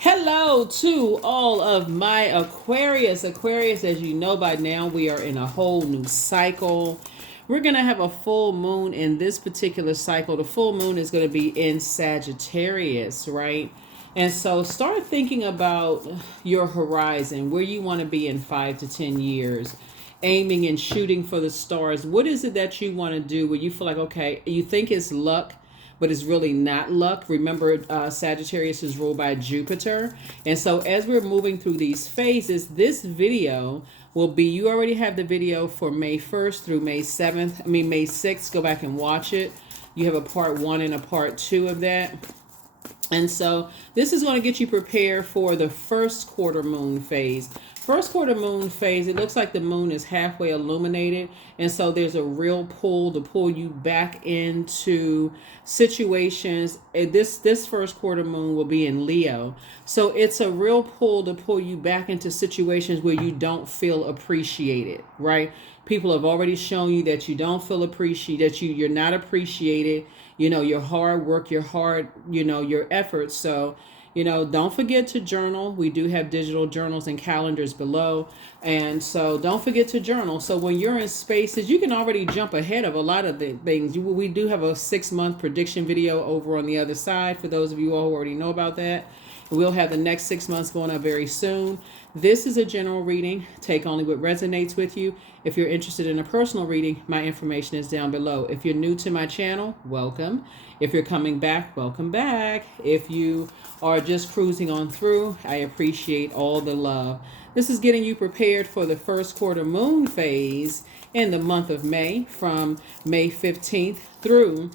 Hello to all of my Aquarius. Aquarius, as you know by now, we are in a whole new cycle. We're going to have a full moon in this particular cycle. The full moon is going to be in Sagittarius, right? And so start thinking about your horizon, where you want to be in 5 to 10 years, aiming and shooting for the stars. What is it that you want to do where you feel like, okay, you think it's luck, but it's really not luck? Remember, Sagittarius is ruled by Jupiter. And so as we're moving through these phases, this video will be, you already have the video for May 1st through May 6th. Go back and watch it. You have a part 1 and a part 2 of that. And so this is going to get you prepared for the first quarter moon phase. First quarter moon phase, it looks like the moon is halfway illuminated. And so there's a real pull to pull you back into situations. This first quarter moon will be in Leo. So it's a real pull to pull you back into situations where you don't feel appreciated, right? People have already shown you that you don't feel appreciated, that you're not appreciated. You know, your hard work, your efforts. So, don't forget to journal. We do have digital journals and calendars below. And so don't forget to journal. So when you're in spaces, you can already jump ahead of a lot of the things. We do have a 6-month prediction video over on the other side for those of you all who already know about that. We'll have the next 6 months going up very soon. This is a general reading. Take only what resonates with you. If you're interested in a personal reading, my information is down below. If you're new to my channel, welcome. If you're coming back, welcome back. If you are just cruising on through, I appreciate all the love. This is getting you prepared for the first quarter moon phase in the month of May, from May 15th through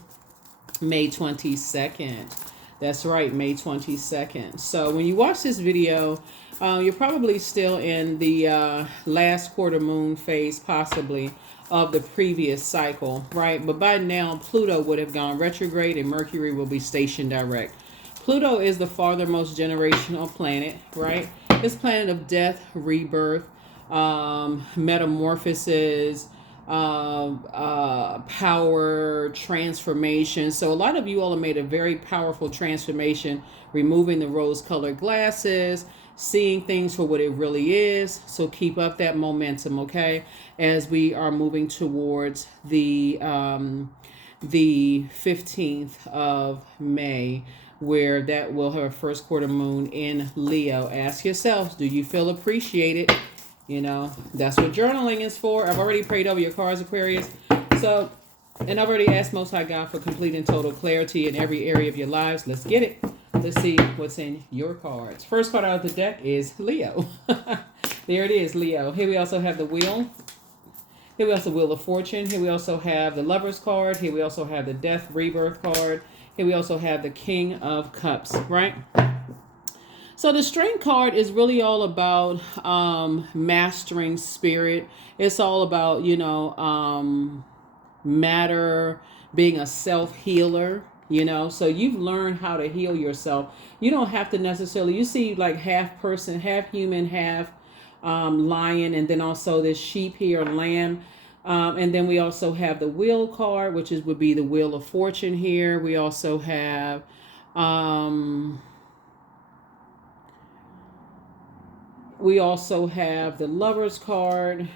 May 22nd. That's right, May 22nd. So when you watch this video, you're probably still in the last quarter moon phase, possibly, of the previous cycle, right? But by now, Pluto would have gone retrograde and Mercury will be stationed direct. Pluto is the farthermost generational planet, right? It's planet of death, rebirth, metamorphosis, power, transformation. So a lot of you all have made a very powerful transformation, removing the rose-colored glasses, seeing things for what it really is. So keep up that momentum, okay? As we are moving towards the 15th of May, where that will have a first quarter moon in Leo. Ask yourselves, do you feel appreciated? That's what journaling is for. I've already prayed over your cards, Aquarius. So, and I've already asked Most High God for complete and total clarity in every area of your lives. Let's get it. Let's see what's in your cards. First card out of the deck is Leo. There it is, Leo. Here we also have the Wheel. Here we also Wheel of Fortune. Here we also have the Lover's card. Here we also have the Death Rebirth card. Here we also have the King of Cups, right? So the Strength card is really all about mastering spirit. It's all about, matter, being a self-healer, So you've learned how to heal yourself. You don't have to necessarily, you see like half person, half human, half lion, and then also this sheep here, lamb. And then we also have the Wheel card, which would be the Wheel of Fortune here. We also have... we also have the Lover's card.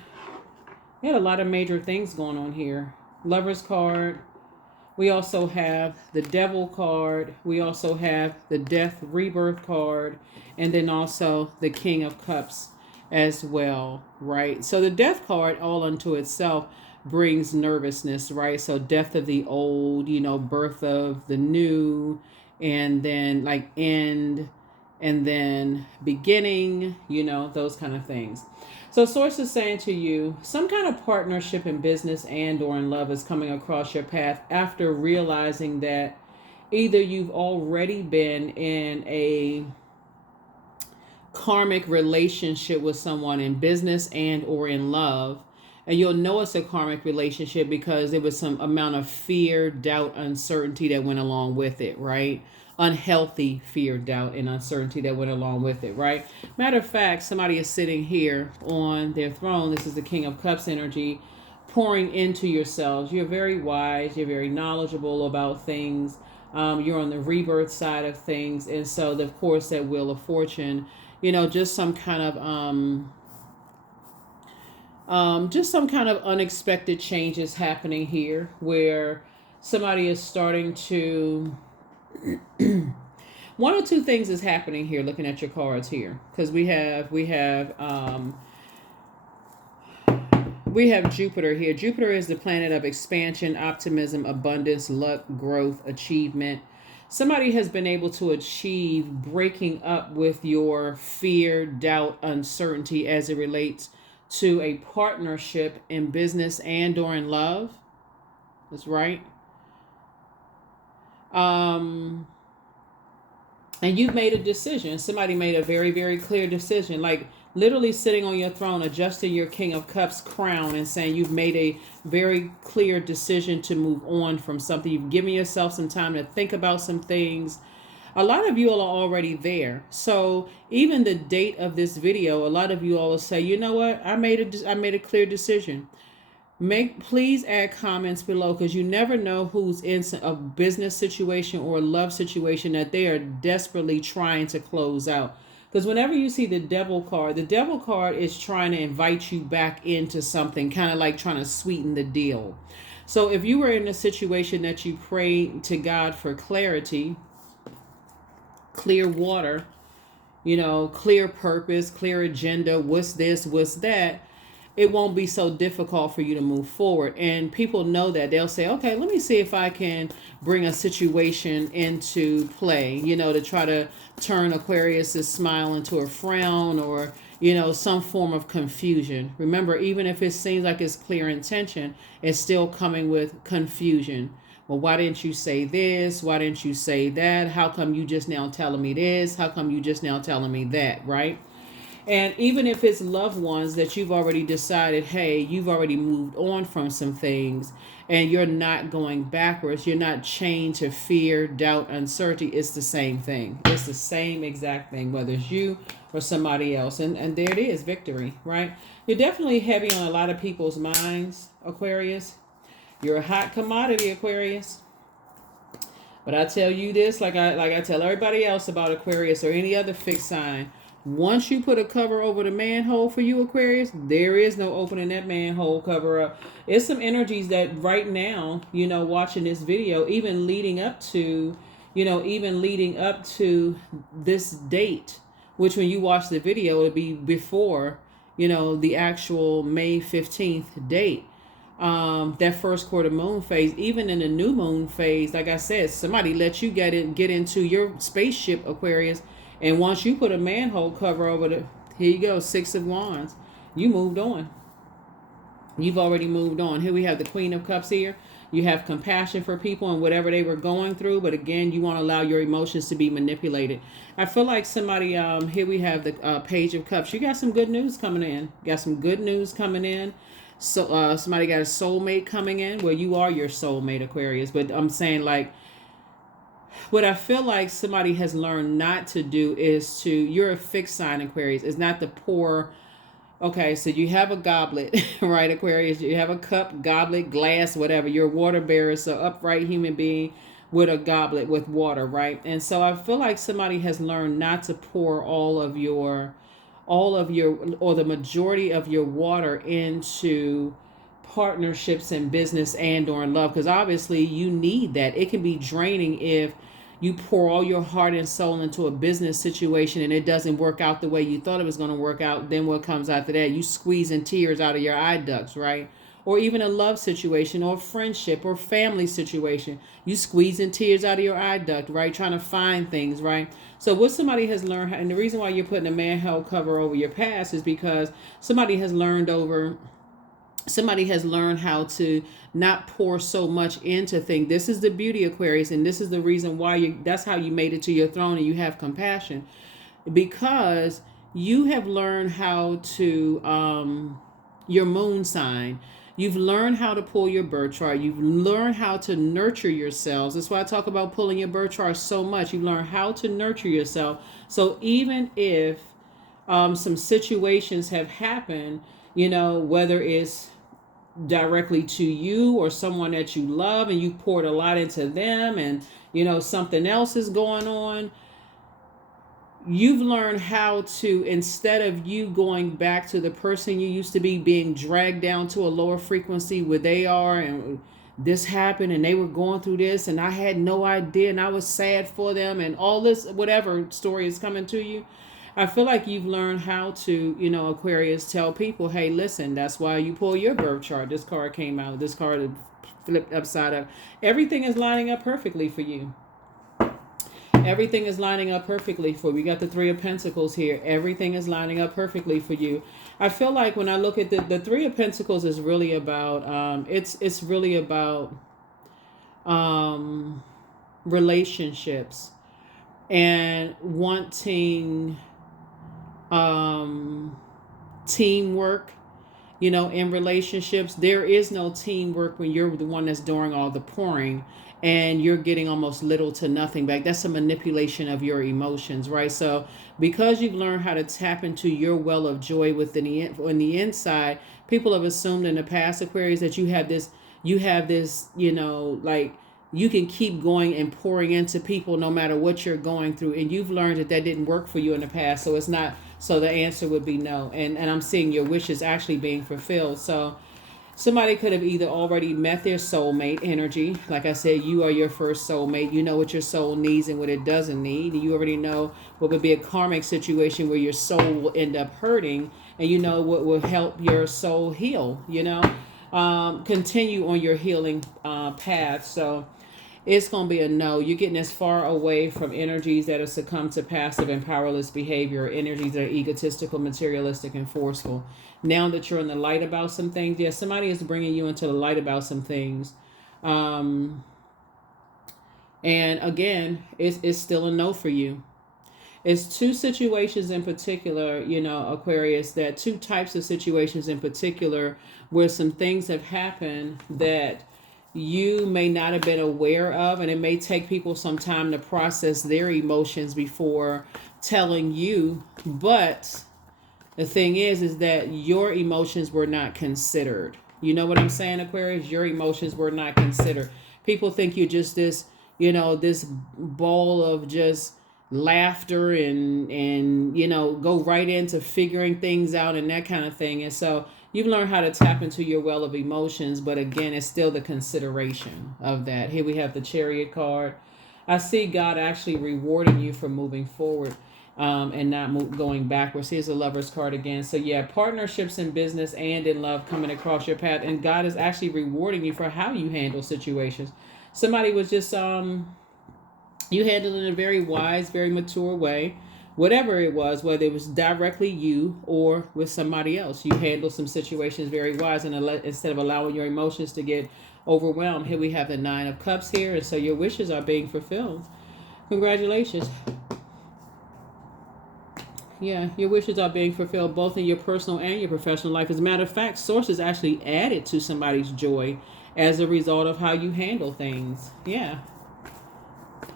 We had a lot of major things going on here. Lover's card. We also have the Devil card. We also have the Death Rebirth card. And then also the King of Cups as well, right? So the Death card all unto itself brings nervousness, right? So death of the old, birth of the new, and then like end, and then beginning, those kind of things. So source is saying to you, some kind of partnership in business and or in love is coming across your path after realizing that either you've already been in a karmic relationship with someone in business and or in love, and you'll know it's a karmic relationship because there was some amount of fear, doubt, uncertainty that went along with it, right? Unhealthy fear, doubt, and uncertainty that went along with it, right? Matter of fact, somebody is sitting here on their throne. This is the King of Cups energy, pouring into yourselves. You're very wise. You're very knowledgeable about things. You're on the rebirth side of things. And so, of course, that Wheel of Fortune, just some kind of just some kind of unexpected changes happening here where somebody is starting to one or two things is happening here looking at your cards here, because we have Jupiter here. Jupiter is the planet of expansion, optimism, abundance, luck, growth, achievement. Somebody has been able to achieve breaking up with your fear, doubt, uncertainty as it relates to a partnership in business and or in love. That's right. And you've made a decision. Somebody made a very, very clear decision, like literally sitting on your throne, adjusting your King of Cups crown and saying you've made a very clear decision to move on from something. You've given yourself some time to think about some things. A lot of you all are already there. So even the date of this video, a lot of you all will say, you know what, I made a clear decision. Please add comments below, because you never know who's in a business situation or a love situation that they are desperately trying to close out. Because whenever you see the devil card is trying to invite you back into something, kind of like trying to sweeten the deal. So if you were in a situation that you prayed to God for clarity, clear water, clear purpose, clear agenda, what's this, what's that, it won't be so difficult for you to move forward. And people know that. They'll say, okay, let me see if I can bring a situation into play, to try to turn Aquarius's smile into a frown, or, some form of confusion. Remember, even if it seems like it's clear intention, it's still coming with confusion. Well, why didn't you say this? Why didn't you say that? How come you just now telling me this? How come you just now telling me that, right? And even if it's loved ones that you've already decided, hey, you've already moved on from some things and you're not going backwards, you're not chained to fear, doubt, uncertainty, it's the same thing. It's the same exact thing, whether it's you or somebody else. And there it is, victory, right? You're definitely heavy on a lot of people's minds, Aquarius. You're a hot commodity, Aquarius. But I tell you this, like I tell everybody else about Aquarius or any other fixed sign. Once you put a cover over the manhole for you, Aquarius, there is no opening that manhole cover up. It's some energies that right now, watching this video, even leading up to this date, which when you watch the video, it'll be before, the actual May 15th date. That first quarter moon phase, even in the new moon phase, like I said, somebody let you get into your spaceship, Aquarius. And once you put a manhole cover over here you go, Six of Wands. You moved on. You've already moved on. Here we have the Queen of Cups here. You have compassion for people and whatever they were going through. But again, you want to allow your emotions to be manipulated. I feel like somebody, here we have the Page of Cups. You got some good news coming in. So somebody got a soulmate coming in. Well, you are your soulmate, Aquarius. But I'm saying, like, what I feel like somebody has learned not to do is you're a fixed sign, Aquarius, is not to pour. Okay, so you have a goblet, right, Aquarius? You have a cup, goblet, glass, whatever. You're a water bearer, so upright human being with a goblet with water, right? And so I feel like somebody has learned not to pour all of your, or the majority of your water into partnerships in business and or in love, because obviously you need that. It can be draining if you pour all your heart and soul into a business situation and it doesn't work out the way you thought it was going to work out. Then what comes after that? You squeezing tears out of your eye ducts, right? Or even a love situation or friendship or family situation. You squeezing tears out of your eye duct, right? Trying to find things, right? So what somebody has learned, and the reason why you're putting a manhole cover over your past is because somebody has learned how to not pour so much into things. This is the beauty, Aquarius, and this is the reason why that's how you made it to your throne and you have compassion, because you have learned how to, your moon sign, you've learned how to pull your birth chart. You've learned how to nurture yourselves. That's why I talk about pulling your birth chart so much. You've learned how to nurture yourself. So even if some situations have happened, whether it's directly to you or someone that you love and you poured a lot into them and something else is going on. You've learned how to, instead of you going back to the person you used to be, being dragged down to a lower frequency where they are, and this happened and they were going through this and I had no idea and I was sad for them and all this, whatever story is coming to you. I feel like you've learned how to, Aquarius, tell people, hey, listen, that's why you pull your birth chart. This card came out, this card flipped upside up. Everything is lining up perfectly for you. Everything is lining up perfectly for you. We got the Three of Pentacles here. Everything is lining up perfectly for you. I feel like when I look at the Three of Pentacles is really about, it's really about relationships and wanting teamwork. In relationships, there is no teamwork when you're the one that's doing all the pouring and you're getting almost little to nothing back. That's a manipulation of your emotions, right? So because you've learned how to tap into your well of joy on the inside, people have assumed in the past, Aquarius, that you have this, like you can keep going and pouring into people no matter what you're going through. And you've learned that didn't work for you in the past. So it's not, so the answer would be no. And I'm seeing your wishes actually being fulfilled. So somebody could have either already met their soulmate energy. Like I said, you are your first soulmate. You know what your soul needs and what it doesn't need. You already know what would be a karmic situation where your soul will end up hurting, and you know what will help your soul heal, continue on your healing path. So it's going to be a no. You're getting as far away from energies that have succumbed to passive and powerless behavior, energies that are egotistical, materialistic, and forceful. Now that you're in the light about some things, yes, somebody is bringing you into the light about some things. And again, it's still a no for you. It's two situations in particular, Aquarius, that two types of situations in particular where some things have happened that you may not have been aware of, and it may take people some time to process their emotions before telling you. But the thing is that your emotions were not considered. You know what I'm saying, Aquarius? Your emotions were not considered. People think you're just this, this ball of just laughter and go right into figuring things out and that kind of thing. And so you've learned how to tap into your well of emotions, but again, it's still the consideration of that. Here we have the Chariot card. I see God actually rewarding you for moving forward and not going backwards. Here's the Lover's card again. So yeah, partnerships in business and in love coming across your path, and God is actually rewarding you for how you handle situations. Somebody was just you handled it in a very wise, very mature way. Whatever it was, whether it was directly you or with somebody else, you handle some situations very wise, and instead of allowing your emotions to get overwhelmed. Here we have the Nine of Cups here, and so your wishes are being fulfilled. Congratulations. Yeah, your wishes are being fulfilled both in your personal and your professional life. As a matter of fact, sources actually added to somebody's joy as a result of how you handle things. Yeah.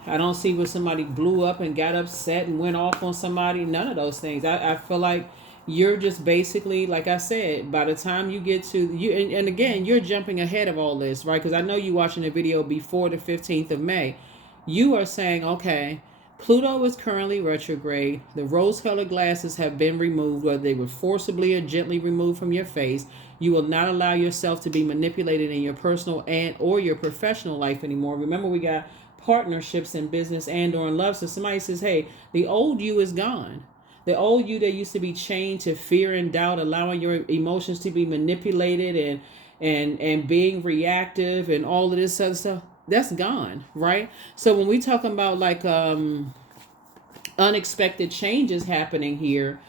I don't see where somebody blew up and got upset and went off on somebody. None of those things. I feel like you're just basically, like I said, by the time you get to you, and again, you're jumping ahead of all this, right? Because I know you watching the video before the 15th of May. You are saying, okay, Pluto is currently retrograde. The rose-colored glasses have been removed, whether they were forcibly or gently removed from your face. You will not allow yourself to be manipulated in your personal and or your professional life anymore. Remember, we got partnerships in business and or in love. So somebody says, hey, the old you is gone. The old you that used to be chained to fear and doubt, allowing your emotions to be manipulated and being reactive and all of this other stuff, that's gone, right? So when we talk about like unexpected changes happening here,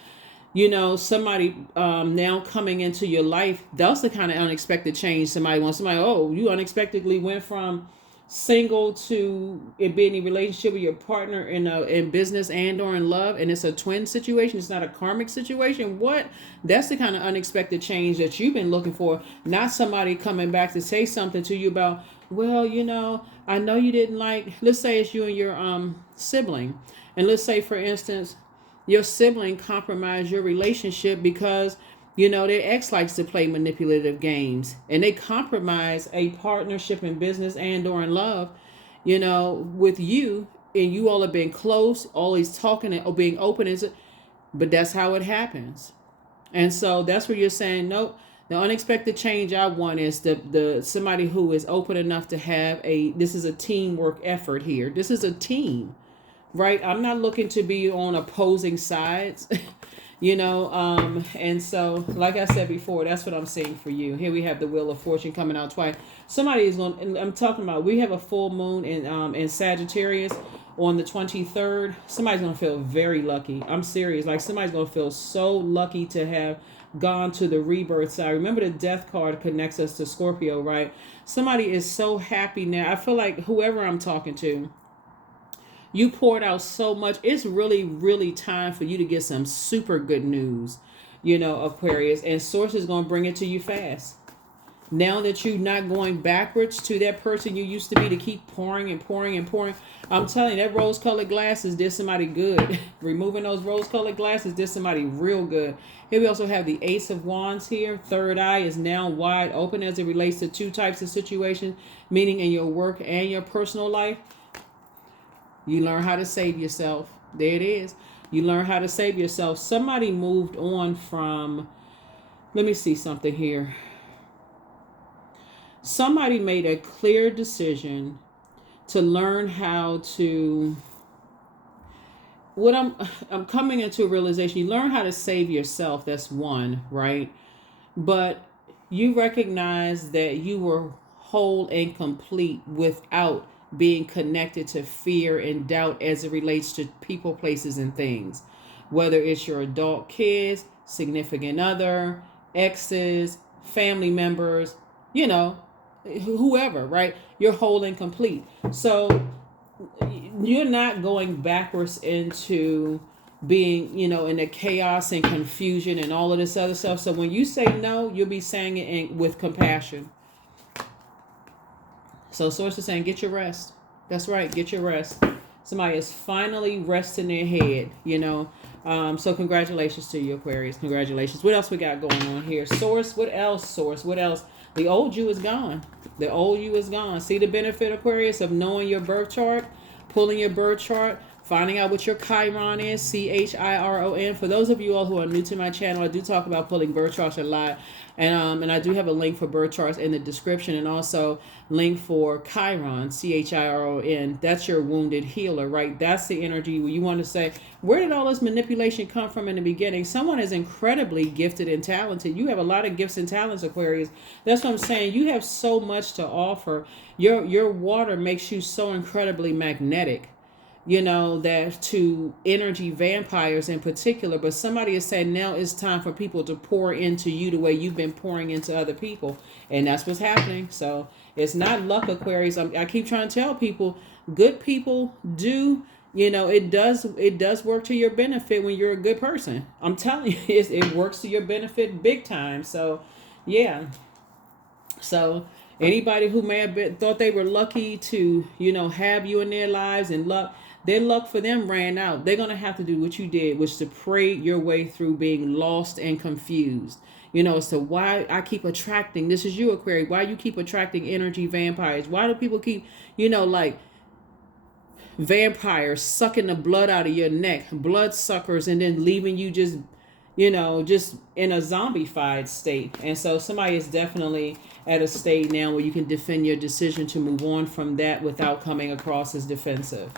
somebody now coming into your life, that's the kind of unexpected change somebody wants. Somebody, oh, you unexpectedly went from single to it being in a relationship with your partner in business and or in love, and it's a twin situation. It's not a karmic situation. What? That's the kind of unexpected change that you've been looking for. Not somebody coming back to say something to you about, well, I know you didn't like, let's say it's you and your sibling, and let's say, for instance, your sibling compromised your relationship because their ex likes to play manipulative games, and they compromise a partnership in business and or in love. with you, and you all have been close, always talking and being open, but that's how it happens. And so that's where you're saying, nope. The unexpected change I want is the somebody who is open enough to have this is a teamwork effort here. This is a team, right? I'm not looking to be on opposing sides, and so like I said before, that's what I'm saying for you. Here we have the Wheel of Fortune coming out twice. Somebody is going, and I'm talking about, we have a full moon in Sagittarius on the 23rd. Somebody's going to feel very lucky. I'm serious. Like, somebody's going to feel so lucky to have gone to the rebirth side. Remember, the death card connects us to Scorpio, right? Somebody is so happy now. I feel like whoever I'm talking to, you poured out so much. It's really, really time for you to get some super good news, Aquarius. And Source is going to bring it to you fast. Now that you're not going backwards to that person you used to be, to keep pouring and pouring and pouring. I'm telling you, that rose-colored glasses did somebody good. Removing those rose-colored glasses did somebody real good. Here we also have the Ace of Wands here. Third eye is now wide open as it relates to two types of situations, meaning in your work and your personal life. You learn how to save yourself. There it is. You learn how to save yourself. Somebody moved on from, let me see something here. Somebody made a clear decision to learn how to, I'm coming into a realization, you learn how to save yourself. That's one, right? But you recognize that you were whole and complete without being connected to fear and doubt as it relates to people, places, and things. Whether it's your adult kids, significant other, exes, family members, whoever, right? You're whole and complete. So you're not going backwards into being, in the chaos and confusion and all of this other stuff. So when you say no, you'll be saying it with compassion. So Source is saying, get your rest. That's right, get your rest. Somebody is finally resting their head, So congratulations to you, Aquarius. Congratulations. What else we got going on here? Source, what else? Source, what else? The old you is gone. The old you is gone. See the benefit, Aquarius, of knowing your birth chart, pulling your birth chart, finding out what your Chiron is, CHIRON. For those of you all who are new to my channel, I do talk about pulling birth charts a lot. And I do have a link for birth charts in the description, and also link for Chiron, CHIRON. That's your wounded healer, right? That's the energy where you want to say, where did all this manipulation come from in the beginning? Someone is incredibly gifted and talented. You have a lot of gifts and talents, Aquarius. That's what I'm saying. You have so much to offer. Your water makes you so incredibly magnetic. That to energy vampires in particular, but somebody is saying now it's time for people to pour into you the way you've been pouring into other people, and that's what's happening. So it's not luck, Aquarius. I keep trying to tell people, good people do, it does work to your benefit when you're a good person. I'm telling you, it works to your benefit big time. So yeah. So anybody who may have thought they were lucky to, have you in their lives, and their luck for them ran out. They're going to have to do what you did, which to pray your way through being lost and confused. As to why I keep attracting, this is you, Aquarius, why you keep attracting energy vampires. Why do people keep, like vampires sucking the blood out of your neck, blood suckers, and then leaving you just in a zombified state. And so somebody is definitely at a state now where you can defend your decision to move on from that without coming across as defensive.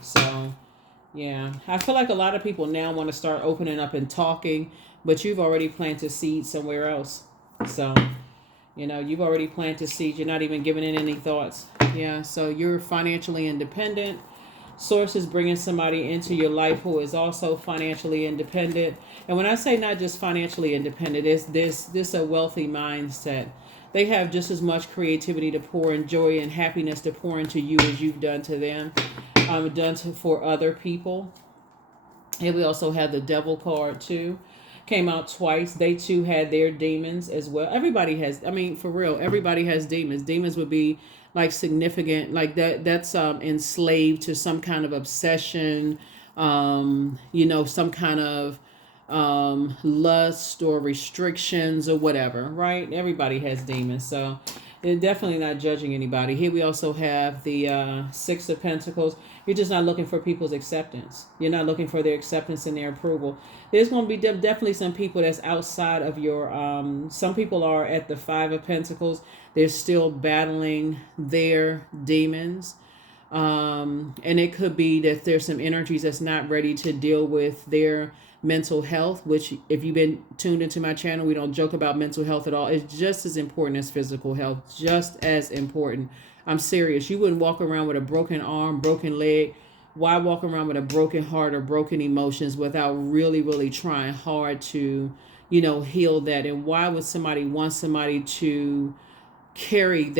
So, yeah. I feel like a lot of people now want to start opening up and talking, but you've already planted seeds somewhere else. So, you've already planted seeds. You're not even giving it any thoughts. Yeah, so you're financially independent. Source is bringing somebody into your life who is also financially independent. And when I say not just financially independent, it's this a wealthy mindset. They have just as much creativity to pour and joy and happiness to pour into you as you've done to them, for other people. And we also have the Devil card too. Came out twice. They too had their demons as well. Everybody has, for real, everybody has demons. Demons would be like significant, like that's enslaved to some kind of obsession, some kind of lust or restrictions or whatever, right? Everybody has demons. So They're definitely not judging anybody. Here we also have the Six of Pentacles. You're just not looking for people's acceptance. You're not looking for their acceptance and their approval. There's going to be definitely some people that's outside of your... some people are at the Five of Pentacles. They're still battling their demons. And it could be that there's some energies that's not ready to deal with their mental health, which if you've been tuned into my channel, we don't joke about mental health at all. It's just as important as physical health, just as important. I'm serious. You wouldn't walk around with a broken arm, broken leg. Why walk around with a broken heart or broken emotions without really, really trying hard to, heal that? And why would somebody want somebody to carry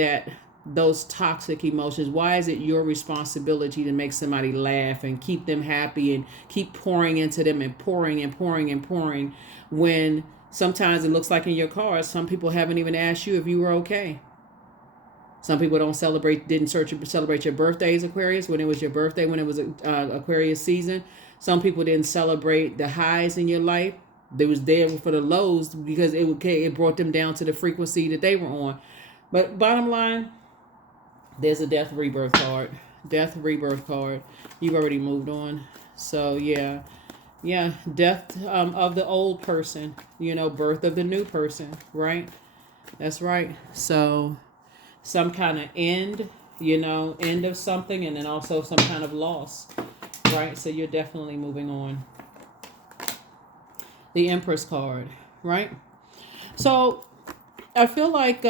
those toxic emotions? Why is it your responsibility to make somebody laugh and keep them happy and keep pouring into them and pouring and pouring and pouring, when sometimes it looks like in your cards, some people haven't even asked you if you were okay. Some people didn't celebrate your birthdays, Aquarius, when it was your birthday, when it was Aquarius season. Some people didn't celebrate the highs in your life. They was there for the lows because it brought them down to the frequency that they were on. But bottom line, there's a death rebirth card. Death rebirth card. You've already moved on. So yeah. Death of the old person. Birth of the new person. Right? That's right. So some kind of end. End of something, and then also some kind of loss. Right? So you're definitely moving on. The Empress card. Right? So I feel like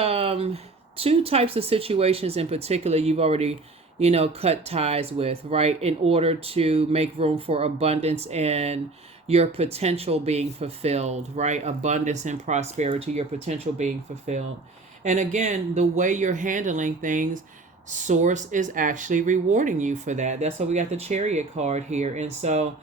two types of situations in particular you've already, cut ties with, right? In order to make room for abundance and your potential being fulfilled, right? Abundance and prosperity, your potential being fulfilled. And again, the way you're handling things, Source is actually rewarding you for that. That's why we got the Chariot card here. And so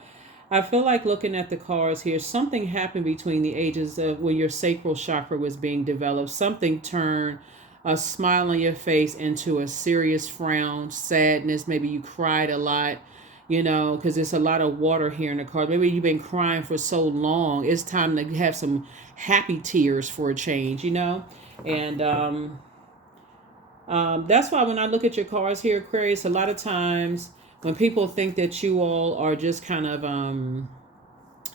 I feel like looking at the cards here, something happened between the ages of when your sacral chakra was being developed. Something turned a smile on your face into a serious frown, sadness. Maybe you cried a lot, because there's a lot of water here in the card. Maybe you've been crying for so long. It's time to have some happy tears for a change, And that's why when I look at your cards here, Aquarius, a lot of times when people think that you all are just kind of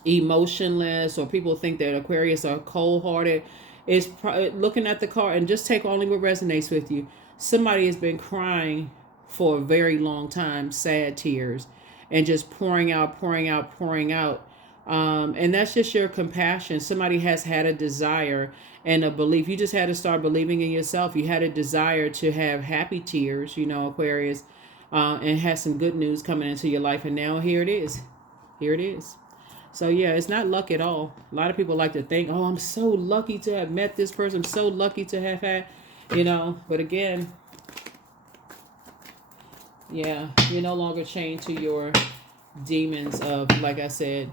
emotionless, or people think that Aquarius are cold-hearted, is looking at the card and just take only what resonates with you. Somebody has been crying for a very long time, sad tears, and just pouring out. And that's just your compassion. Somebody has had a desire and a belief. You just had to start believing in yourself. You had a desire to have happy tears, Aquarius, and had some good news coming into your life. And now here it is. So yeah, it's not luck at all. A lot of people like to think, oh, I'm so lucky to have met this person. I'm so lucky to have had, but again, yeah, you're no longer chained to your demons of, like I said,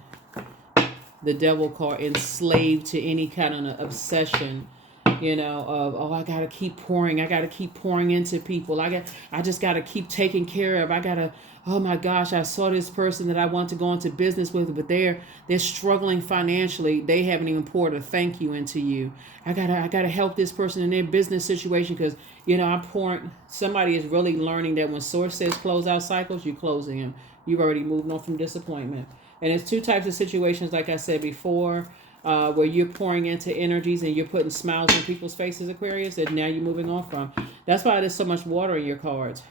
the devil card, enslaved to any kind of obsession, of, oh, I gotta keep pouring into people. I just gotta keep taking care of. Oh my gosh, I saw this person that I want to go into business with, but they're struggling financially. They haven't even poured a thank you into you. I gotta help this person in their business situation because I'm pouring. Somebody is really learning that when Source says close out cycles, you're closing them. You've already moved on from disappointment. And it's two types of situations, like I said before, where you're pouring into energies and you're putting smiles on people's faces, Aquarius, that now you're moving on from. That's why there's so much water in your cards.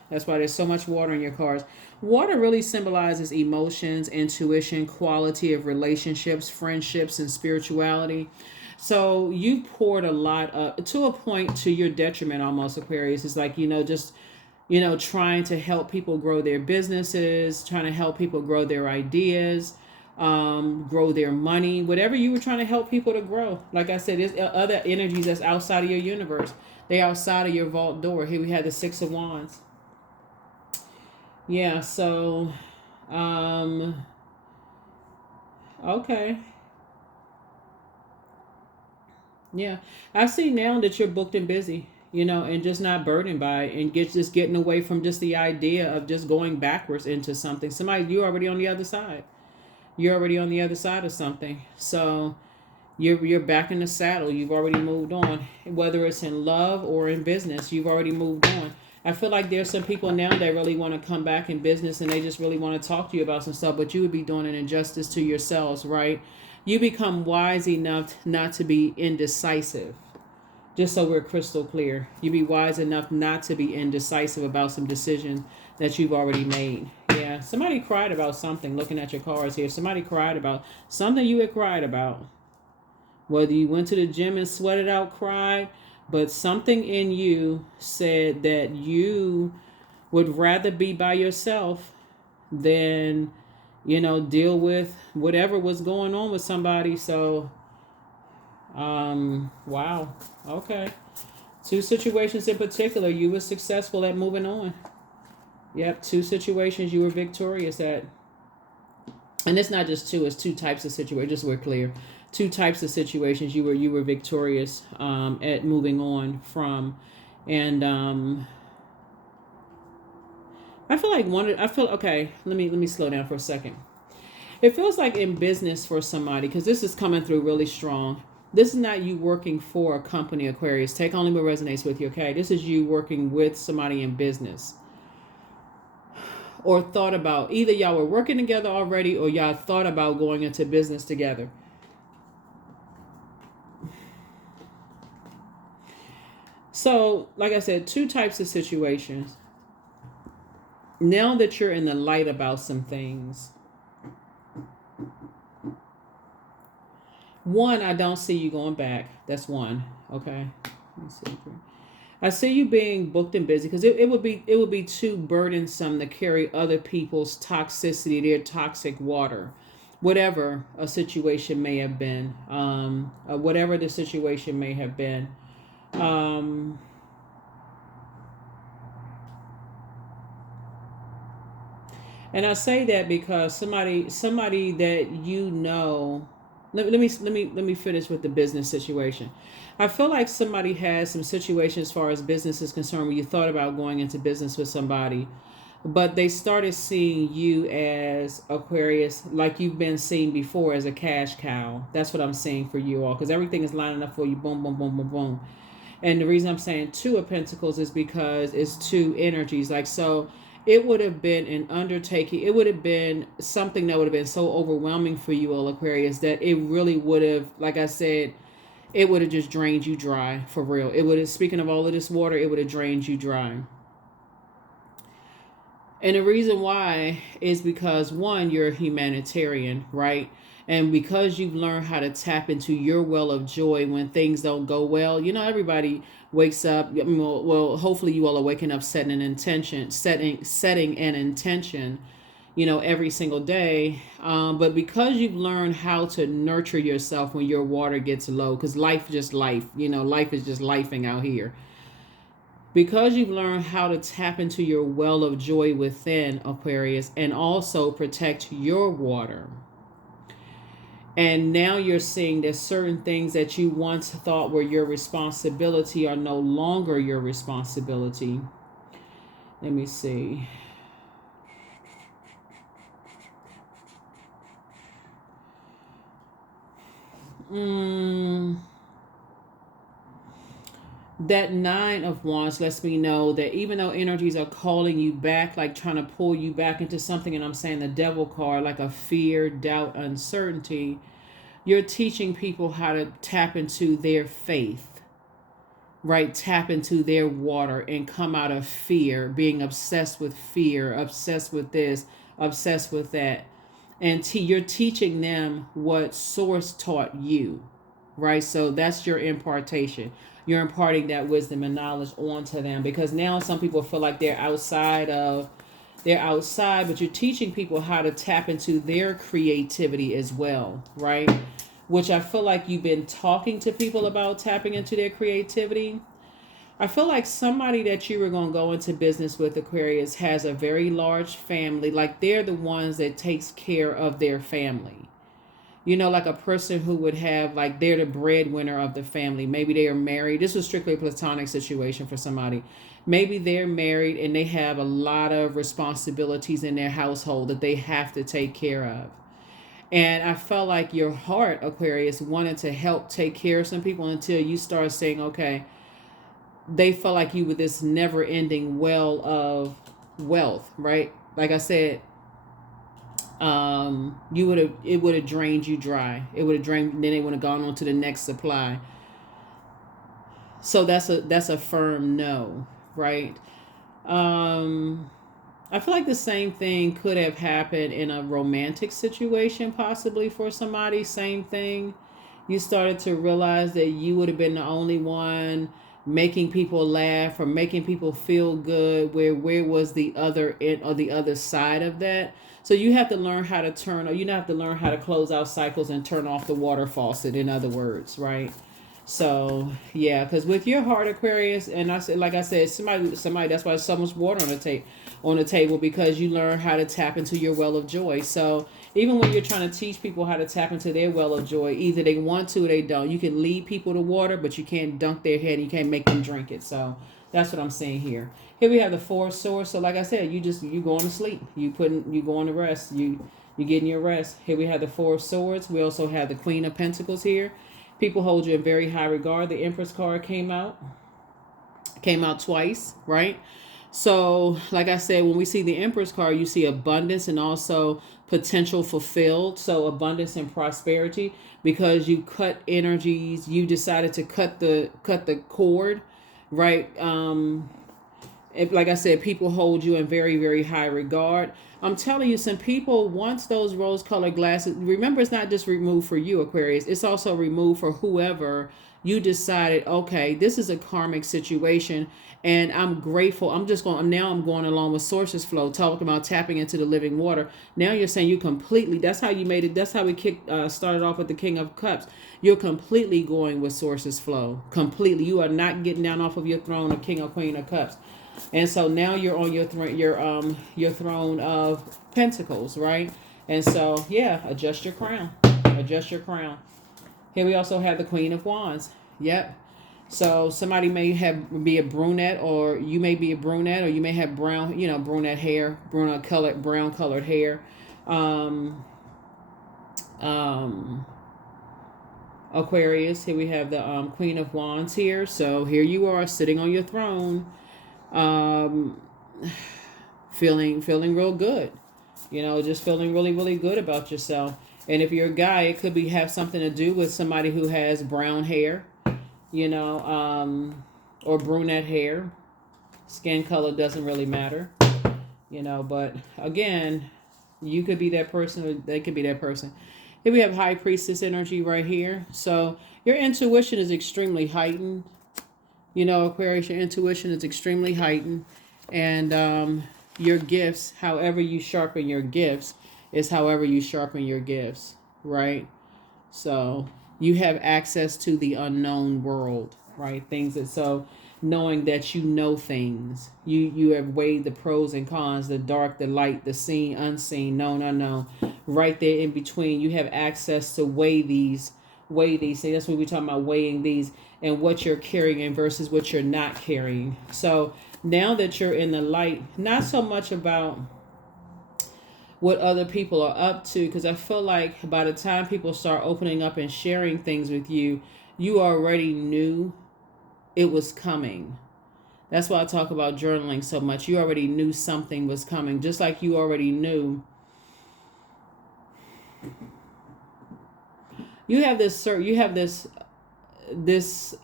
Water really symbolizes emotions, intuition, quality of relationships, friendships, and spirituality. So you poured a lot to a point to your detriment almost, Aquarius. It's like, trying to help people grow their businesses, trying to help people grow their ideas, grow their money, whatever you were trying to help people to grow. Like I said, there's other energies that's outside of your universe. They're outside of your vault door. Here we have the Six of Wands. Yeah, so, okay. Yeah, I see now that you're booked and busy, and just not burdened by it, and just getting away from just the idea of just going backwards into something. You're already on the other side. You're already on the other side of something. So You're back in the saddle. You've already moved on. Whether it's in love or in business, you've already moved on. I feel like there's some people now that really want to come back in business and they just really want to talk to you about some stuff, but you would be doing an injustice to yourselves, right? You become wise enough not to be indecisive. Just so we're crystal clear, you be wise enough not to be indecisive about some decisions that you've already made. Yeah, somebody cried about something. Looking at your cards here, somebody cried about something you had cried about. Whether you went to the gym and sweated out, cried, but something in you said that you would rather be by yourself than, deal with whatever was going on with somebody. So wow. Okay. Two situations in particular, you were successful at moving on. Yep, two situations you were victorious at. And it's not just two, it's two types of situations, just so we're clear. Two types of situations you were victorious at moving on from. And okay, let me slow down for a second. It feels like in business for somebody, because this is coming through really strong. This is not you working for a company, Aquarius. Take only what resonates with you, okay? This is you working with somebody in business. Or thought about, either y'all were working together already or y'all thought about going into business together. So, like I said, two types of situations. Now that you're in the light about some things, one, I don't see you going back. That's one. Okay. Let me see. I see you being booked and busy because it would be too burdensome to carry other people's toxicity, their toxic water, whatever a situation may have been, whatever the situation may have been. And I say that because somebody that let me finish with the business situation. I feel like somebody has some situation as far as business is concerned where you thought about going into business with somebody, but they started seeing you as Aquarius, like you've been seen before, as a cash cow. That's what I'm saying for you all, because everything is lining up for you. Boom, boom, boom, boom, boom. And the reason I'm saying Two of Pentacles is because it's two energies. Like, so it would have been an undertaking. It would have been something that would have been so overwhelming for you all, Aquarius, that it really would have, like I said, it would have just drained you dry, for real. It would have, speaking of all of this water, it would have drained you dry. And the reason why is because, one, you're a humanitarian, right? And because you've learned how to tap into your well of joy when things don't go well. Everybody wakes up. I mean, well, hopefully you all are waking up setting an intention, setting an intention, every single day. But because you've learned how to nurture yourself when your water gets low, because life is just life, life is just lifing out here. Because you've learned how to tap into your well of joy within, Aquarius, and also protect your water. And now you're seeing that certain things that you once thought were your responsibility are no longer your responsibility. Let me see. That Nine of Wands lets me know that even though energies are calling you back, like trying to pull you back into something, and I'm saying the Devil card, like a fear, doubt, uncertainty, you're teaching people how to tap into their faith, right? Tap into their water and come out of fear, being obsessed with fear, obsessed with this, obsessed with that. And you're teaching them what Source taught you, right? So that's your impartation. You're imparting that wisdom and knowledge onto them, because now some people feel like they're outside, but you're teaching people how to tap into their creativity as well, right? Which I feel like you've been talking to people about tapping into their creativity. I feel like somebody that you were going to go into business with, Aquarius, has a very large family. Like they're the ones that takes care of their family. Like a person who would have, like, they're the breadwinner of the family. Maybe they are married. This was strictly a platonic situation for somebody. Maybe they're married and they have a lot of responsibilities in their household that they have to take care of. And I felt like your heart, Aquarius, wanted to help take care of some people until you start saying, okay, they felt like you were this never ending well of wealth, right? Like I said, it would have drained you dry. It would have drained, then they would have gone on to the next supply. So that's a firm no, right? I feel like the same thing could have happened in a romantic situation, possibly for somebody. Same thing. You started to realize that you would have been the only one making people laugh or making people feel good. Where was the other end or the other side of that? So you have to learn how to turn, or you have to learn how to close out cycles and turn off the water faucet. In other words, right? So yeah, because with your heart, Aquarius, and I said, like I said, somebody. That's why there's so much water on the table, because you learn how to tap into your well of joy. So even when you're trying to teach people how to tap into their well of joy, either they want to or they don't. You can lead people to water, but you can't dunk their head. And you can't make them drink it. So that's what I'm saying here. Here we have the Four of Swords. So like I said, you going to sleep. You going to rest. You getting your rest. Here we have the Four of Swords. We also have the Queen of Pentacles here. People hold you in very high regard. The Empress card came out twice, right? So, like I said, when we see the Empress card, you see abundance and also potential fulfilled. So, abundance and prosperity, because you cut energies. You decided to cut the cord, right? Like I said, people hold you in very, very high regard. I'm telling you, some people, once those rose-colored glasses, remember, it's not just removed for you, Aquarius. It's also removed for whoever you decided, okay, this is a karmic situation, and I'm grateful. I'm going along with sources flow, talking about tapping into the living water. Now you're saying you completely, that's how you made it. That's how we started off with the King of Cups. You're completely going with sources flow. Completely. You are not getting down off of your throne of King or Queen of Cups. And so now you're on your throne of Pentacles, right? And so yeah, adjust your crown. Adjust your crown. Here we also have the Queen of Wands. Yep. So somebody may be a brunette, or you may be a brunette, or you may have brown, brunette hair, brown colored hair. Aquarius. Here we have the Queen of Wands here. So here you are sitting on your throne. Feeling real good, just feeling really, really good about yourself. And if you're a guy, it could have something to do with somebody who has brown hair, or brunette hair. Skin color doesn't really matter, but again, you could be that person, or they could be that person. Here we have High Priestess energy right here. So your intuition is extremely heightened. Aquarius, your intuition is extremely heightened. And your gifts, however you sharpen your gifts, is however you sharpen your gifts, right? So you have access to the unknown world, right? So knowing that you know things. You have weighed the pros and cons, the dark, the light, the seen, unseen, known, unknown. Right there in between, you have access to weigh these. See, that's what we're talking about, weighing these and what you're carrying versus what you're not carrying. So now that you're in the light, not so much about what other people are up to, because I feel like by the time people start opening up and sharing things with you, you already knew it was coming. That's why I talk about journaling so much. You already knew something was coming, just like you already knew. You have this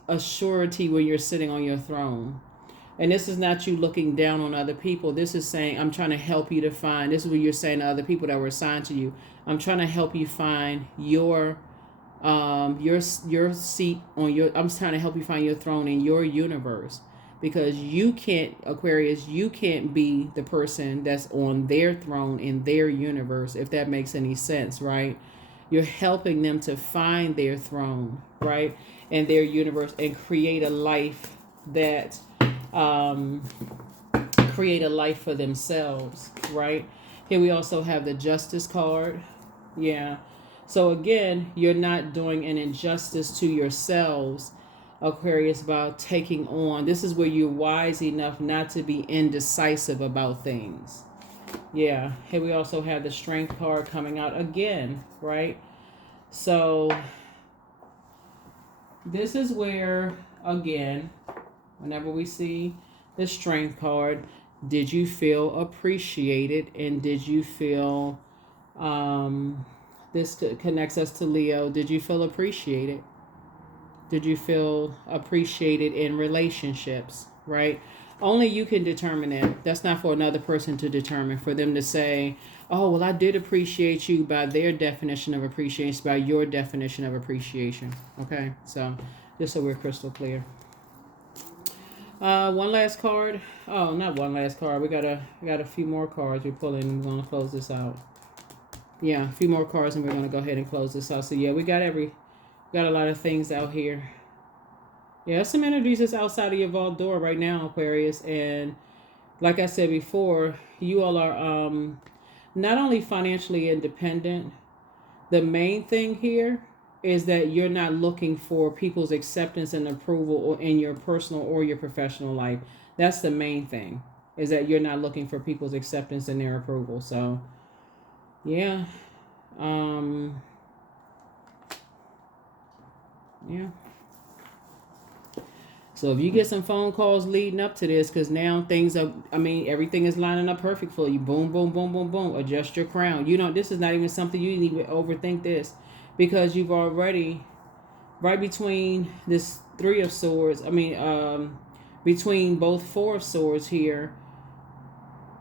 assurity when you're sitting on your throne. And this is not you looking down on other people. This is saying, I'm trying to help you to find, this is what you're saying to other people that were assigned to you. I'm trying to help you find your seat on I'm trying to help you find your throne in your universe. Because you can't, Aquarius, you can't be the person that's on their throne in their universe, if that makes any sense, right? You're helping them to find their throne, right? In their universe, and create a life that, create a life for themselves, right? Here we also have the Justice card. Yeah. So again, you're not doing an injustice to yourselves, Aquarius, about taking on. This is where you're wise enough not to be indecisive about things. Yeah, here we also have the Strength card coming out again, right? So this is where, again, whenever we see the Strength card, did you feel appreciated, and did you feel, this connects us to Leo, did you feel appreciated? Did you feel appreciated in relationships, right? Only you can determine it. That's not for another person to determine, for them to say, oh, well, I did appreciate you by their definition of appreciation, by your definition of appreciation. Okay, so just so we're crystal clear. One last card. Oh, not one last card. We got a few more cards we're pulling. We're gonna close this out. Yeah, a few more cards, and we're gonna go ahead and close this out. So yeah, we got a lot of things out here. Yeah, some energies is outside of your vault door right now, Aquarius. And like I said before, you all are not only financially independent, the main thing here is that you're not looking for people's acceptance and approval or in your personal or your professional life. That's the main thing, is that you're not looking for people's acceptance and their approval. So, yeah. Yeah. So if you get some phone calls leading up to this, because now things are, I mean, everything is lining up perfect for you. Boom, boom, boom, boom, boom. Adjust your crown. You know, this is not even something you need to overthink this, because you've already, right between this Three of Swords, between both Four of Swords here,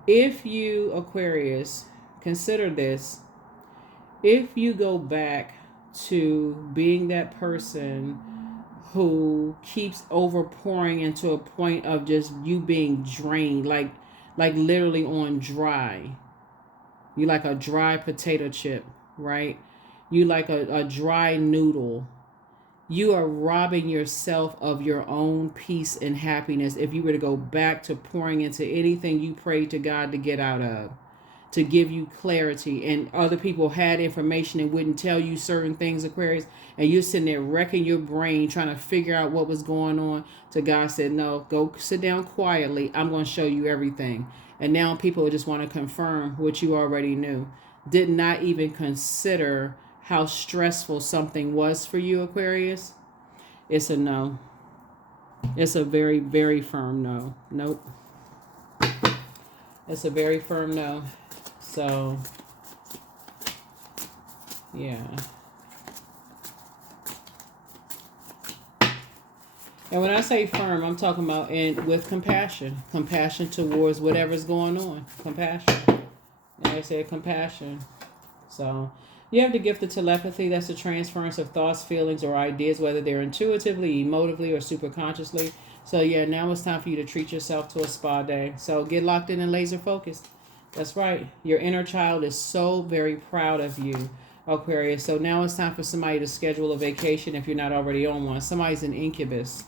if you, Aquarius, consider this, if you go back to being that person who keeps overpouring into a point of just you being drained, like literally on dry. You like a dry potato chip, right? You like a dry noodle. You are robbing yourself of your own peace and happiness if you were to go back to pouring into anything you prayed to God to get out of, to give you clarity, and other people had information and wouldn't tell you certain things, Aquarius, and you're sitting there wrecking your brain trying to figure out what was going on. So God said, no, go sit down quietly, I'm going to show you everything. And now people just want to confirm what you already knew. Did not even consider how stressful something was for you, Aquarius. It's a no. It's a very, very firm no. Nope. It's a very firm no. So, yeah. And when I say firm, I'm talking about with compassion. Compassion towards whatever's going on. Compassion. And I say compassion. So, you have the gift of telepathy. That's the transference of thoughts, feelings, or ideas, whether they're intuitively, emotively, or superconsciously. So, yeah, now it's time for you to treat yourself to a spa day. So, get locked in and laser focused. That's right. Your inner child is so very proud of you, Aquarius. So now it's time for somebody to schedule a vacation if you're not already on one. Somebody's an incubus.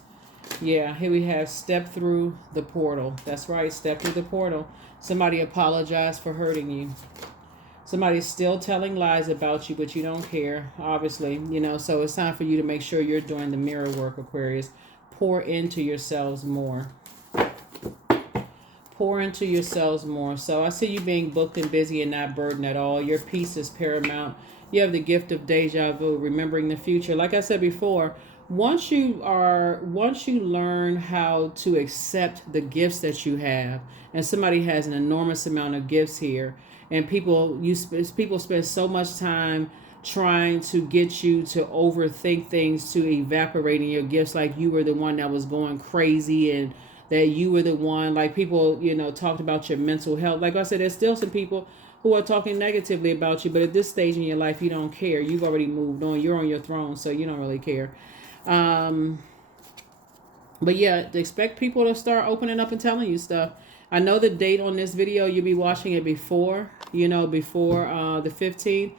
Yeah, here we have step through the portal. That's right, step through the portal. Somebody apologized for hurting you. Somebody's still telling lies about you, but you don't care, obviously. So it's time for you to make sure you're doing the mirror work, Aquarius. Pour into yourselves more. Pour into yourselves more. So I see you being booked and busy and not burdened at all. Your peace is paramount. You have the gift of deja vu, remembering the future. Like I said before, once you learn how to accept the gifts that you have, and somebody has an enormous amount of gifts here, and people spend so much time trying to get you to overthink things, to evaporate in your gifts, like you were the one that was going crazy, and that you were the one, like people, talked about your mental health. Like I said, there's still some people who are talking negatively about you, but at this stage in your life, you don't care. You've already moved on. You're on your throne, so you don't really care. But yeah, expect people to start opening up and telling you stuff. I know the date on this video, you'll be watching it before the 15th.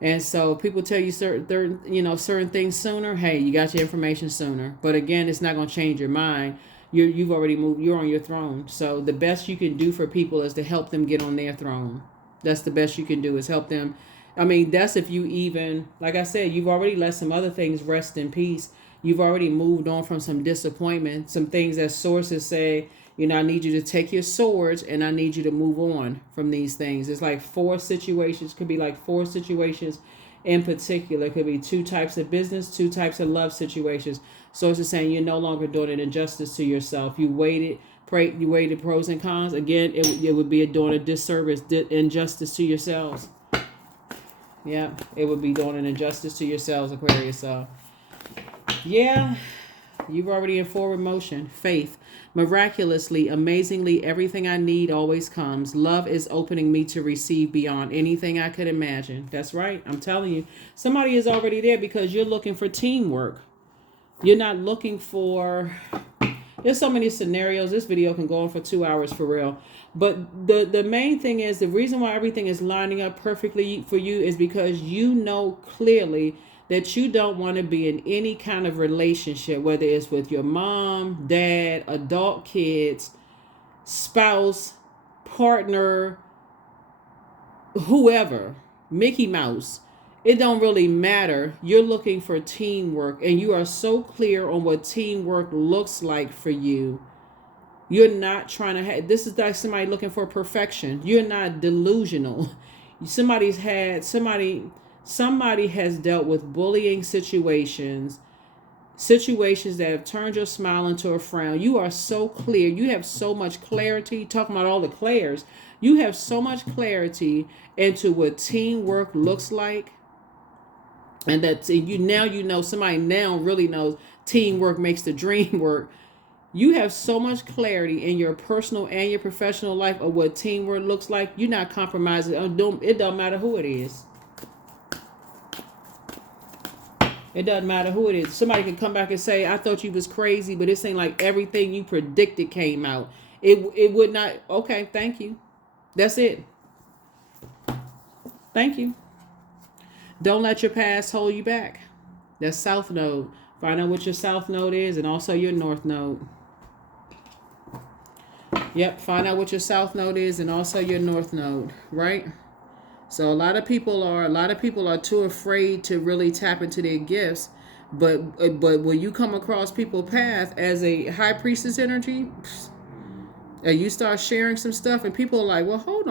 And so people tell you certain things sooner. Hey, you got your information sooner. But again, it's not going to change your mind. You've already moved. You're on your throne. So the best you can do for people is to help them get on their throne. That's the best you can do, is help them. I mean, that's if you even, like I said, you've already let some other things rest in peace. You've already moved on from some disappointment, some things that sources say You know, I need you to take your swords and I need you to move on from these things. It's like 4 situations, could be like 4 situations in particular. It could be 2 types of business, 2 types of love situations. So it's just saying you're no longer doing an injustice to yourself. You weighted pros and cons. Again, it would be doing a disservice, injustice to yourselves. Yeah, it would be doing an injustice to yourselves, Aquarius. So, yeah, you've already in forward motion. Faith. Miraculously, amazingly, everything I need always comes. Love is opening me to receive beyond anything I could imagine. That's right. I'm telling you. Somebody is already there because you're looking for teamwork. You're not looking for... There's so many scenarios. This video can go on for 2 hours for real. But the main thing is, the reason why everything is lining up perfectly for you is because you know clearly that you don't want to be in any kind of relationship, whether it's with your mom, dad, adult kids, spouse, partner, whoever, Mickey Mouse. It don't really matter. You're looking for teamwork, and you are so clear on what teamwork looks like for you. You're not trying to have, this is like somebody looking for perfection. You're not delusional. Somebody has dealt with bullying situations that have turned your smile into a frown. You are so clear. You have so much clarity. Talking about all the clairs. You have so much clarity into what teamwork looks like. And that you know somebody now really knows teamwork makes the dream work. You have so much clarity in your personal and your professional life of what teamwork looks like. You're not compromising. It doesn't matter who it is. It doesn't matter who it is. Somebody can come back and say, I thought you was crazy, but it seemed like everything you predicted came out. It would not. Okay, thank you. That's it. Thank you. Don't let your past hold you back. That's South Node. Find out what your South Node is and also your North Node. Yep, find out what your South Node is and also your North Node, right? So a lot of people are too afraid to really tap into their gifts. But when you come across people's path as a high priestess energy, and you start sharing some stuff and people are like, well, hold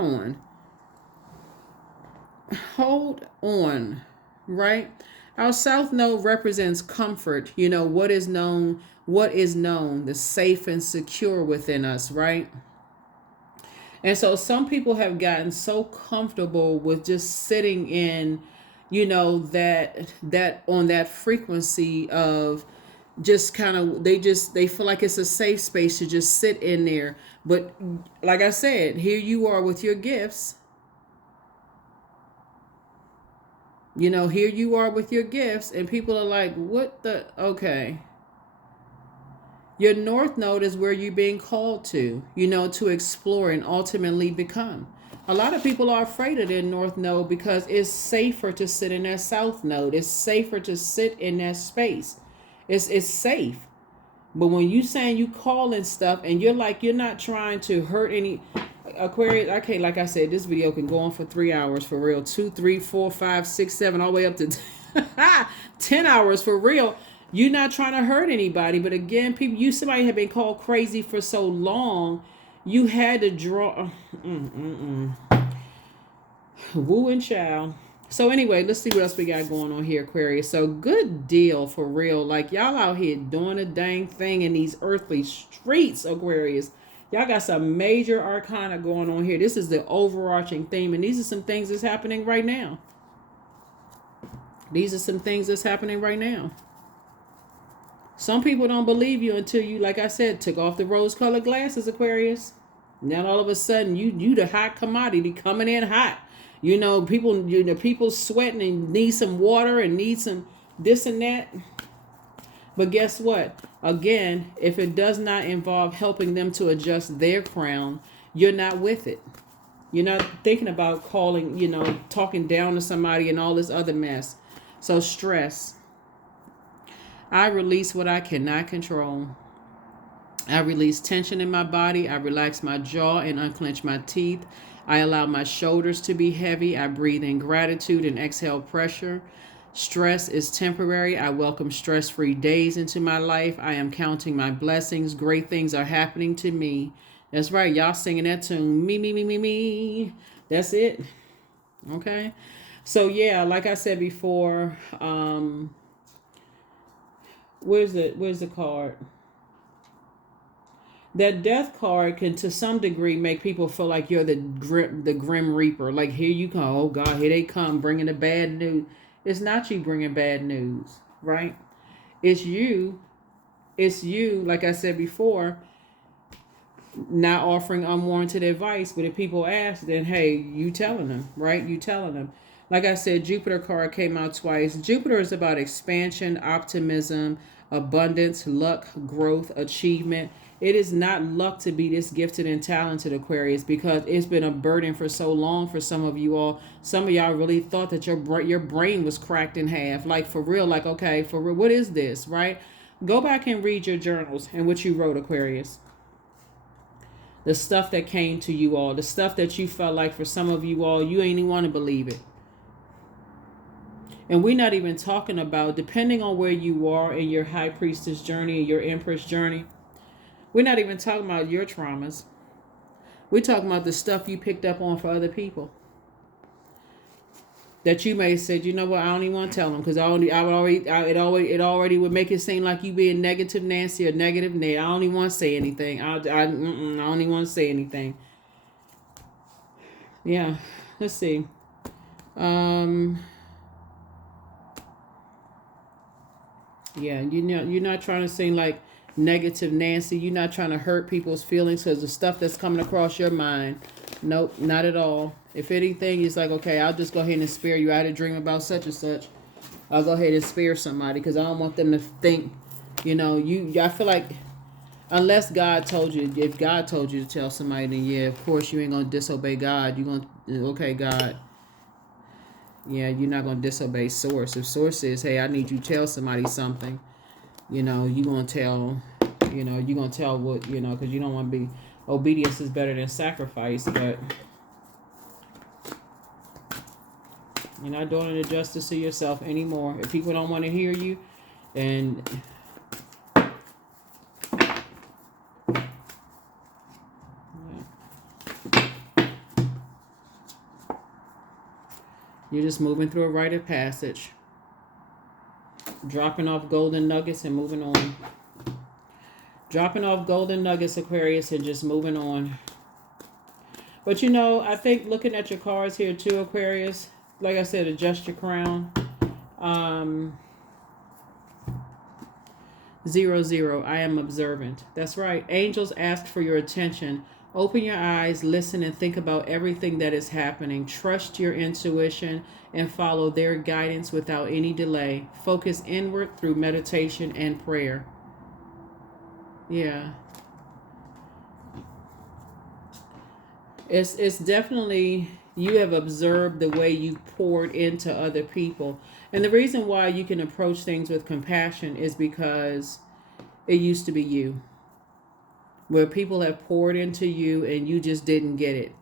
on, right? Our South Node represents comfort, what is known, the safe and secure within us, right? And so some people have gotten so comfortable with just sitting in, that on that frequency of just kind of, they feel like it's a safe space to just sit in there. But like I said, here you are with your gifts. Here you are with your gifts and people are like, what the, okay. Your North Node is where you're being called to, to explore and ultimately become. A lot of people are afraid of their North Node because it's safer to sit in their South Node. It's safer to sit in that space. It's safe. But when you saying you calling stuff and you're not trying to hurt any Aquarius, I can't, like I said, this video can go on for 3 hours for real. 2, 3, 4, 5, 6, 7, all the way up to 10 hours for real. You're not trying to hurt anybody. But again, somebody have been called crazy for so long, you had to draw. Woo and child. So anyway, let's see what else we got going on here, Aquarius. So good deal for real. Like y'all out here doing a dang thing in these earthly streets, Aquarius. Y'all got some major arcana going on here. This is the overarching theme. And these are some things that's happening right now. Some people don't believe you until you, like I said, took off the rose-colored glasses, Aquarius. Now all of a sudden, you the hot commodity coming in hot. People sweating and need some water and need some this and that. But guess what? Again, if it does not involve helping them to adjust their crown, you're not with it. You're not thinking about calling, talking down to somebody and all this other mess. So stress. I release what I cannot control. I release tension in my body. I relax my jaw and unclench my teeth. I allow my shoulders to be heavy. I breathe in gratitude and exhale pressure. Stress is temporary. I welcome stress-free days into my life. I am counting my blessings. Great things are happening to me. That's right. Y'all singing that tune. Me, me, me, me, me. That's it. Okay. So yeah, like I said before, where's the card? That death card can to some degree make people feel like you're the grim reaper. Like, here you come. Oh God, here they come bringing the bad news. It's not you bringing bad news, right? It's you. It's you, like I said before, not offering unwarranted advice. But if people ask, then hey, you telling them, right? You telling them. Like I said, Jupiter card came out twice. Jupiter is about expansion, optimism, abundance, luck, growth, achievement. It is not luck to be this gifted and talented, Aquarius, because it's been a burden for so long for some of you all. Some of y'all really thought that your brain was cracked in half. Like, for real, like, okay, for real, what is this, right? Go back and read your journals and what you wrote, Aquarius. The stuff that came to you all, the stuff that you felt like for some of you all, you ain't even want to believe it. And we're not even talking about, depending on where you are in your high priestess journey and your empress journey, we're not even talking about your traumas. We're talking about the stuff you picked up on for other people. That you may have said, you know what, I don't even want to tell them because it already would make it seem like you being negative Nancy or negative Ned. I don't even want to say anything. I don't even want to say anything. Yeah, let's see. Yeah, you're not trying to seem like negative Nancy. You're not trying to hurt people's feelings because the stuff that's coming across your mind. Nope, not at all. If anything, it's like, okay, I'll just go ahead and spare you. I had a dream about such and such. I'll go ahead and spare somebody because I don't want them to think, I feel like unless God told you, if God told you to tell somebody, then yeah, of course you ain't going to disobey God. You're going to, okay, God. Yeah, you're not going to disobey source. If source says, hey, I need you to tell somebody something, you're going to tell, you're going to tell what, because you don't want to be, obedience is better than sacrifice, but you're not doing it justice to yourself anymore. If people don't want to hear you, and you're just moving through a rite of passage. Dropping off golden nuggets and moving on. Dropping off golden nuggets, Aquarius, and just moving on. But I think looking at your cards here too, Aquarius, like I said, adjust your crown. 0, I am observant. That's right. Angels ask for your attention. Open your eyes, listen, and think about everything that is happening. Trust your intuition and follow their guidance without any delay. Focus inward through meditation and prayer. Yeah. It's definitely, you have observed the way you poured into other people. And the reason why you can approach things with compassion is because it used to be you. Where people have poured into you and you just didn't get it.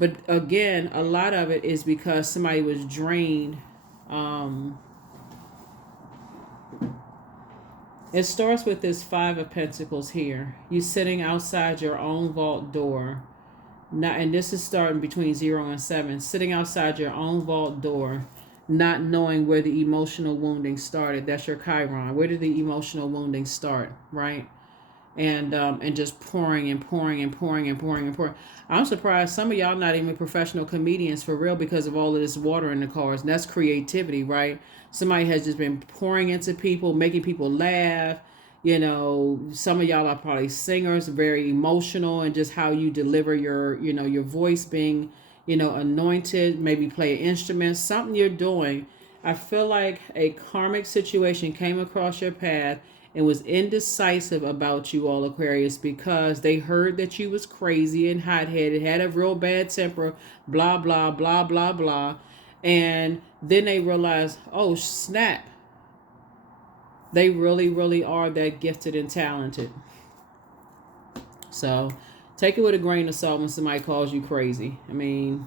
But again, a lot of it is because somebody was drained. It starts with this 5 of Pentacles here. You sitting outside your own vault door. And this is starting between 0 and 7. Sitting outside your own vault door, not knowing where the emotional wounding started. That's your Chiron. Where did the emotional wounding start, right? And just pouring and pouring and pouring and pouring and pouring. I'm surprised some of y'all not even professional comedians for real because of all of this water in the cards. And that's creativity, right? Somebody has just been pouring into people, making people laugh. Some of y'all are probably singers, very emotional, and just how you deliver your voice being, anointed, maybe play an instrument, something you're doing. I feel like a karmic situation came across your path and was indecisive about you all, Aquarius, because they heard that you was crazy and hot-headed, had a real bad temper, blah, blah, blah, blah, blah. And then they realized, oh, snap. They really, really are that gifted and talented. So take it with a grain of salt when somebody calls you crazy. I mean,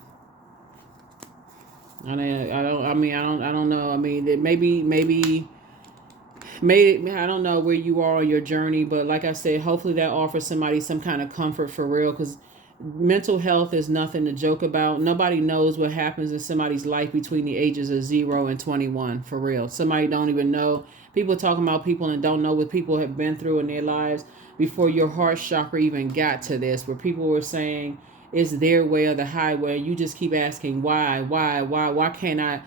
I don't know. I mean, it maybe I don't know where you are on your journey, but like I said, hopefully that offers somebody some kind of comfort for real, because mental health is nothing to joke about. Nobody knows what happens in somebody's life between the ages of 0 and 21, for real. Somebody don't even know. People talking about people and don't know what people have been through in their lives before your heart chakra even got to this, where people were saying it's their way or the highway. You just keep asking why can't I,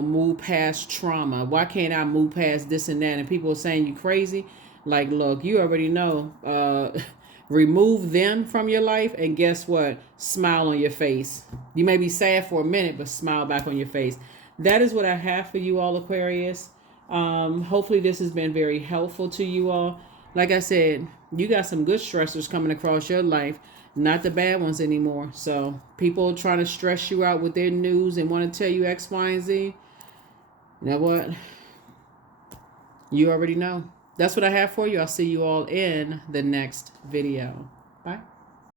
move past trauma? Why can't I move past this and that? And people are saying you crazy. Like, look, you already know. Remove them from your life, and guess what? Smile on your face. You may be sad for a minute, but smile back on your face. That is what I have for you all, Aquarius. Hopefully this has been very helpful to you all. Like I said, you got some good stressors coming across your life, not the bad ones anymore. So people trying to stress you out with their news and want to tell you X, Y, and Z. You know what? You already know. That's what I have for you. I'll see you all in the next video. Bye.